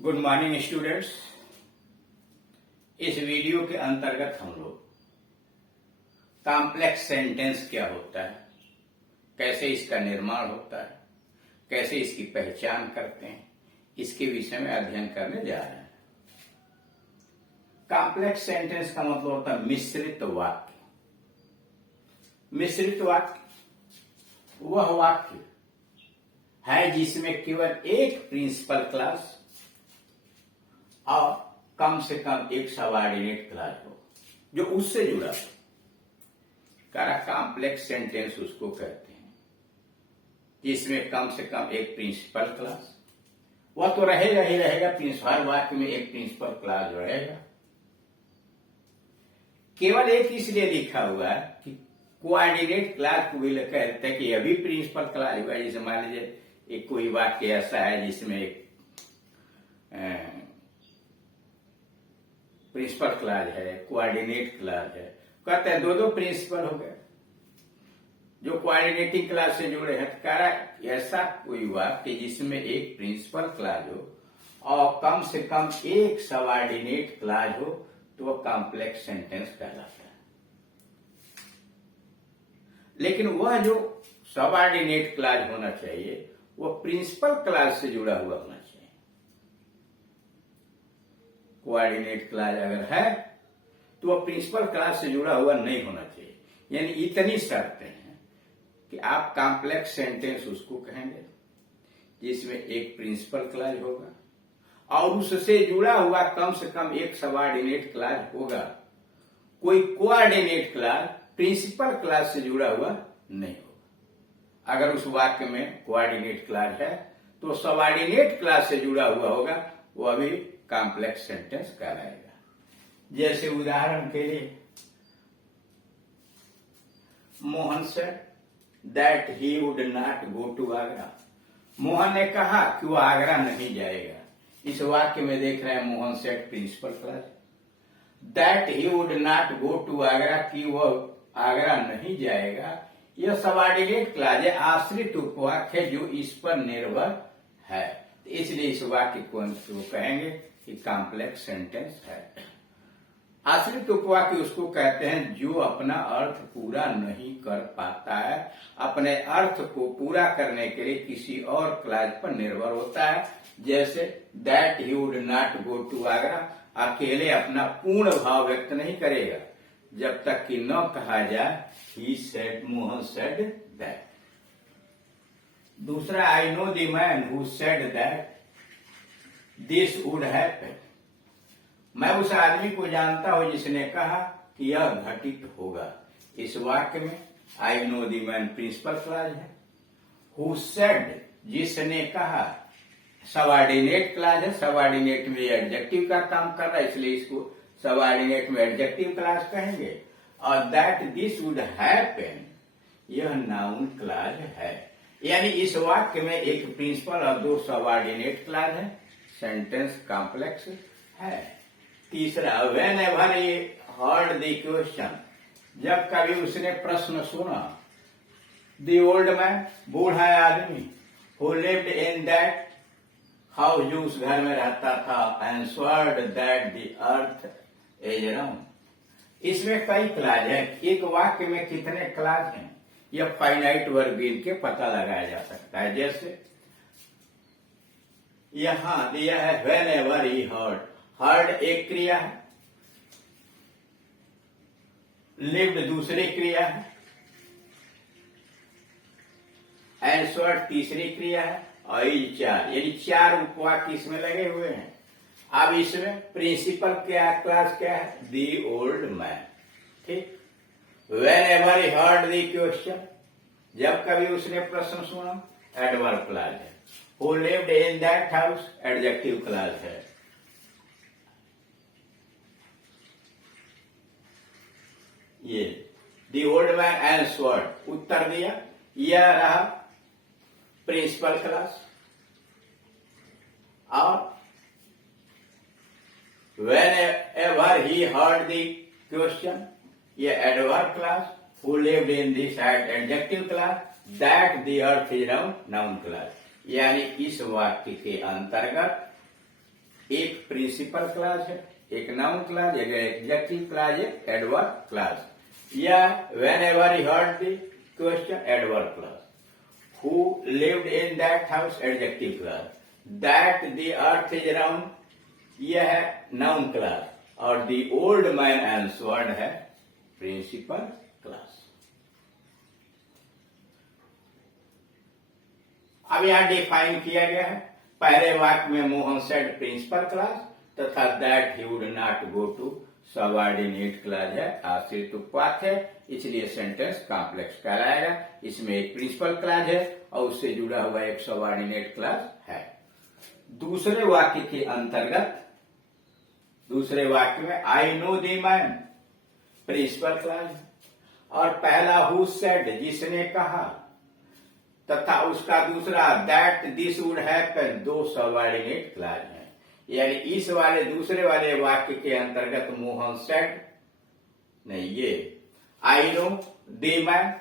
Good morning students. इस video के अंतर्गत हम लोग कॉम्प्लेक्स सेंटेंस क्या होता है, कैसे इसका निर्माण होता है, कैसे इसकी पहचान करते हैं, इसके विषय में अध्ययन करने जा रहे हैं। कॉम्प्लेक्स सेंटेंस का मतलब होता है मिश्रित वाक्य। मिश्रित वाक्य वह वाक्य है जिसमें केवल एक प्रिंसिपल क्लास और कम से कम एक सबऑर्डिनेट क्लास हो जो उससे जुड़ा हो। कॉम्प्लेक्स सेंटेंस उसको कहते हैं जिसमें कम से कम एक प्रिंसिपल क्लास, वह तो रहेगा ही रहेगा, हर वाक्य में एक प्रिंसिपल क्लास रहेगा। केवल एक इसलिए लिखा हुआ है कि कोऑर्डिनेट क्लास को भी कहते हैं कि यह भी प्रिंसिपल क्लास हुआ। जैसे मान लीजिए एक कोई वाक्य ऐसा है जिसमें एक प्रिंसिपल क्लास है, कोऑर्डिनेट क्लास है, कहते हैं दो प्रिंसिपल हो गए जो कोऑर्डिनेटिंग क्लास से जुड़े हैं। ऐसा कोई वाक्य जिसमें एक प्रिंसिपल क्लास हो और कम से कम एक सबऑर्डिनेट क्लास हो तो वह कॉम्प्लेक्स सेंटेंस कहलाता है। लेकिन वह जो सबऑर्डिनेट क्लास होना चाहिए वह प्रिंसिपल क्लास से जुड़ा हुआ होना चाहिए। कोऑर्डिनेट क्लास अगर है तो वह प्रिंसिपल क्लास से जुड़ा हुआ नहीं होना चाहिए। यानी इतनी शर्तें हैं कि आप कॉम्प्लेक्स सेंटेंस उसको कहेंगे जिसमें एक प्रिंसिपल क्लास होगा और उससे जुड़ा हुआ कम से कम एक सबऑर्डिनेट क्लास होगा। कोई कोऑर्डिनेट क्लास प्रिंसिपल क्लास से जुड़ा हुआ नहीं होगा। अगर उस वाक्य में कोऑर्डिनेट क्लास है तो सबऑर्डिनेट क्लास से जुड़ा हुआ होगा, वह भी कॉम्प्लेक्स सेंटेंस कहलाएगा। जैसे उदाहरण के लिए Mohan said that he would not go to Agra. Mohan ने कहा कि वह आगरा नहीं जाएगा। इस वाक्य में देख रहे हैं Mohan said principal clause, that he would not go to Agra कि वह आगरा नहीं जाएगा, यह सबऑर्डिनेट क्लास है, आश्रित उपवाक्य है जो इस पर निर्भर है। इसलिए इस वाक्य को कहेंगे कि कॉम्प्लेक्स सेंटेंस है। आश्रित उपवाक्य उसको कहते हैं जो अपना अर्थ पूरा नहीं कर पाता है, अपने अर्थ को पूरा करने के लिए किसी और क्लास पर निर्भर होता है। जैसे that he would not go to Agra अकेले अपना पूर्ण भाव व्यक्त नहीं करेगा जब तक कि न कहा जाए he said, Mohan said that. दूसरा, I know the man who said that this would happen. मैं उस आदमी को जानता हूं जिसने कहा कि यह घटित होगा। इस वाक्य में I know the man principal clause है, हु सेड जिसने कहा सबऑर्डिनेट क्लास है। सबऑर्डिनेट में एडजेक्टिव का काम कर रहा है, इसलिए इसको सबऑर्डिनेट में एडजेक्टिव क्लास कहेंगे। और दैट दिस वुड हैपन यह नाउन क्लास है। यानी इस वाक्य में एक प्रिंसिपल और दो सबऑर्डिनेट क्लास है। सेंटेंस कॉम्प्लेक्स है। तीसरा, when ever he heard the question, जब कभी उसने प्रश्न सुना, द ओल्ड मैन बूढ़ा आदमी, who lived in that house जो उस घर में रहता था, answered that the earth is round. इसमें कई क्लास है। एक वाक्य में कितने क्लास हैं यह फाइनाइट वर्ब गिन के पता लगाया जा सकता है। जैसे यहां दिया है when ever he heard. Heard एक क्रिया है, लिव्ड दूसरी क्रिया है, आंसर्ड तीसरी क्रिया है और इज चार, यानी चार उपवाक्य इसमें लगे हुए हैं। अब इसमें प्रिंसिपल क्या क्लास क्या है? The old man. ठीक। Whenever he heard the question, जब कभी उसने प्रश्न सुना, एडवर्ब क्लास है। Who lived in that house adjective class है। ये दी ओल्ड मैन आंसर्ड उत्तर दिया, यह रहा प्रिंसिपल क्लास। और whenever he heard the question ये adverb class, who lived in this adjective class, that the earth is round noun class. यानी इस वाक्य के अंतर्गत एक प्रिंसिपल क्लॉज है, एक नाउन क्लॉज, एक एडजेक्टिव क्लॉज, एक एडवर्ब क्लॉज। या when ever you heard the question adverb clause. Who lived in that house? Adjective clause. That the earth is round, यह है noun clause, और the old man answered है principal clause। अब यहां define किया गया है। पहले वाक्य में मोहन सेड प्रिंसिपल क्लास तथा that he would not go to subordinate clause है, आश्रित उपवाद है, इसलिए सेंटेंस कॉम्प्लेक्स कहलाएगा। इसमें एक प्रिंसिपल क्लास है और उससे जुड़ा हुआ एक सबऑर्डिनेट क्लास है। दूसरे वाक्य के अंतर्गत दूसरे वाक्य में I know the man principal class और पहला हु सेड जिसने कहा तथा उसका दूसरा दैट दिस वुड हैपन, दो सबऑर्डिनेट क्लास हैं। यानी इस वाले दूसरे वाले वाक्य के अंतर्गत मोहन सेड नहीं, ये आई नो द मैन,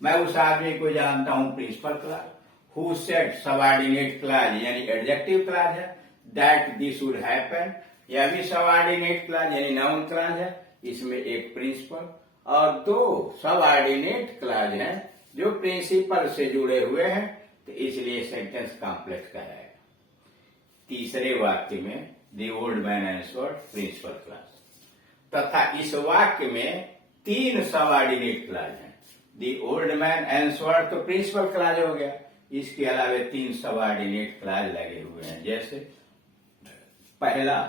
मैं उस आदमी को जानता हूं principal clause. Who said subordinate clause यानी एडजेक्टिव क्लास है। दैट दिस वुड हैपन यह भी सबऑर्डिनेट क्लास यानी नाउन क्लास है, इसमें एक प्रिंसिपल और दो सबऑर्डिनेट क्लास हैं जो प्रिंसिपल से जुड़े हुए हैं, तो इसलिए सेंटेंस कॉम्प्लेक्स कहलाएगा। तीसरे वाक्य में the old man answered principal clause तथा इस वाक्य में तीन सबऑर्डिनेट क्लास हैं। द ओल्ड मैन आंसर्ड तो प्रिंसिपल क्लास हो गया, इसके अलावा तीन सबऑर्डिनेट क्लास लगे हुए हैं। जैसे पहला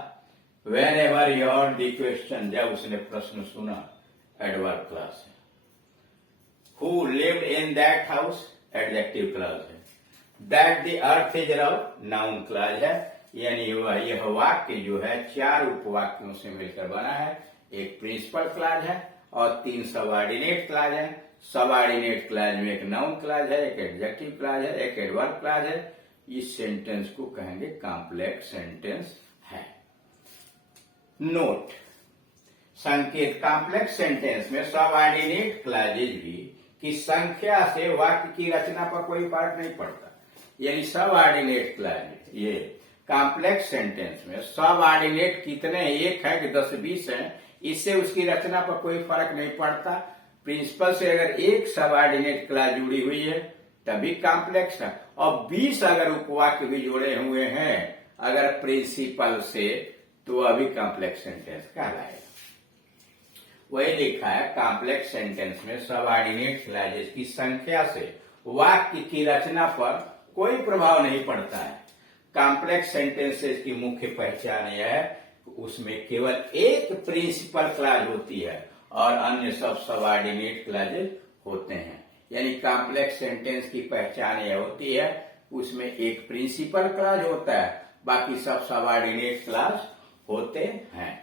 when ever you heard the question, जब उसने प्रश्न सुना, एडवर्ब क्लास है। Who lived in that house? Adjective clause है। That the earth is round, noun clause है। यानी यह वाक्य जो है चार उपवाक्यों से मिलकर बना है। एक प्रिंसिपल क्लाज है और तीन सबऑर्डिनेट क्लाज है। सबऑर्डिनेट क्लाज में एक नाउन क्लाज है, एक एडजेक्टिव क्लाज है, एक एडवर्ब क्लाज है। इस सेंटेंस को कहेंगे कॉम्प्लेक्स सेंटेंस है। नोट, संकेत, कॉम्प्लेक्स सेंटेंस में सबऑर्डिनेट क्लाजेज भी की संख्या से वाक्य की रचना पर कोई फर्क नहीं पड़ता। यानी सबऑर्डिनेट क्लाज ये कॉम्प्लेक्स सेंटेंस में सबऑर्डिनेट कितने, एक है कि 10-20 है, इससे उसकी रचना पर कोई फर्क नहीं पड़ता। प्रिंसिपल से अगर एक सबऑर्डिनेट क्लाज जुड़ी हुई है तभी कॉम्प्लेक्स है, और 20 अगर उपवाक्य भी जुड़े हुए हैं अगर प्रिंसिपल से, तो अभी कॉम्प्लेक्स सेंटेंस कहलाएगा। वही लिखा है कॉम्प्लेक्स सेंटेंस में सबऑर्डिनेट क्लाजेस की संख्या से वाक्य की रचना पर कोई प्रभाव नहीं पड़ता है। कॉम्प्लेक्स सेंटेंसेस की मुख्य पहचान यह है उसमें केवल एक प्रिंसिपल क्लाज होती है और अन्य सब सबऑर्डिनेट क्लाजेस होते हैं। यानी कॉम्प्लेक्स सेंटेंस की पहचान यह होती है उसमें एक प्रिंसिपल क्लाज होता है, बाकी सब सबऑर्डिनेट क्लाज होते हैं।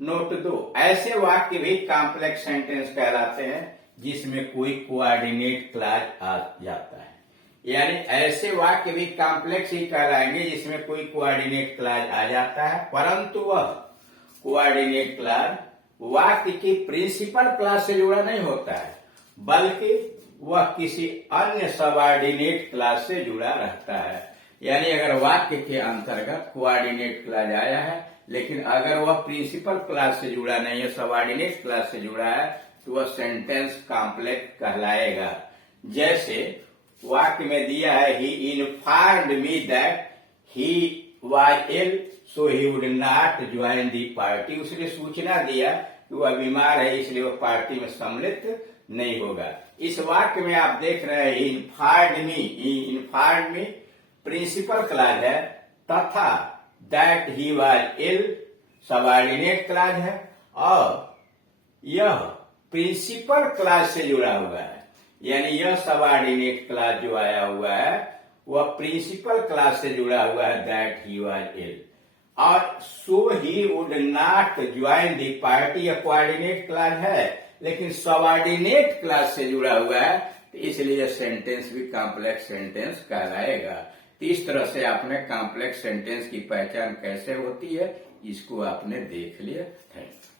नोट 2, ऐसे वाक्य भी कॉम्प्लेक्स सेंटेंस कहलाते हैं जिसमें कोई कोऑर्डिनेट क्लाज आ जाता है। यानी ऐसे वाक्य भी कॉम्प्लेक्स ही कहलाएंगे जिसमें कोई कोऑर्डिनेट क्लाज आ जाता है, परंतु वह कोऑर्डिनेट क्लाज वाक्य की प्रिंसिपल क्लाज से जुड़ा नहीं होता है, बल्कि वह किसी अन्य सबऑर्डिनेट क्लाज से जुड़ा रहता है। यानी अगर वाक्य के अंतर्गत कोऑर्डिनेट क्लाज आया है लेकिन अगर वह प्रिंसिपल क्लास से जुड़ा नहीं है, सबऑर्डिनेट क्लास से जुड़ा है, तो वह सेंटेंस कॉम्प्लेक्स कहलाएगा। जैसे वाक्य में दिया है he informed me that he was ill so he would not join the party. उसने सूचना दिया कि वह बीमार है इसलिए वह पार्टी में सम्मिलित नहीं होगा। इस वाक्य में आप देख रहे हैं इन्फॉर्म्ड मी प्रिंसिपल क्लास है तथा that he was ill subordinate clause है और यह प्रिंसिपल क्लास से जुड़ा हुआ है। यानी यह सबऑर्डिनेट क्लास जो आया हुआ है वह प्रिंसिपल क्लास से जुड़ा हुआ है, दैट ही वाज इल, और so he would not join the party. यह कोऑर्डिनेट क्लास है लेकिन सबऑर्डिनेट क्लास से जुड़ा हुआ है, तो इसलिए सेंटेंस भी कॉम्प्लेक्स सेंटेंस कहलाएगा। तो इस तरह से आपने कॉम्प्लेक्स सेंटेंस की पहचान कैसे होती है इसको आपने देख लिया। Thank you.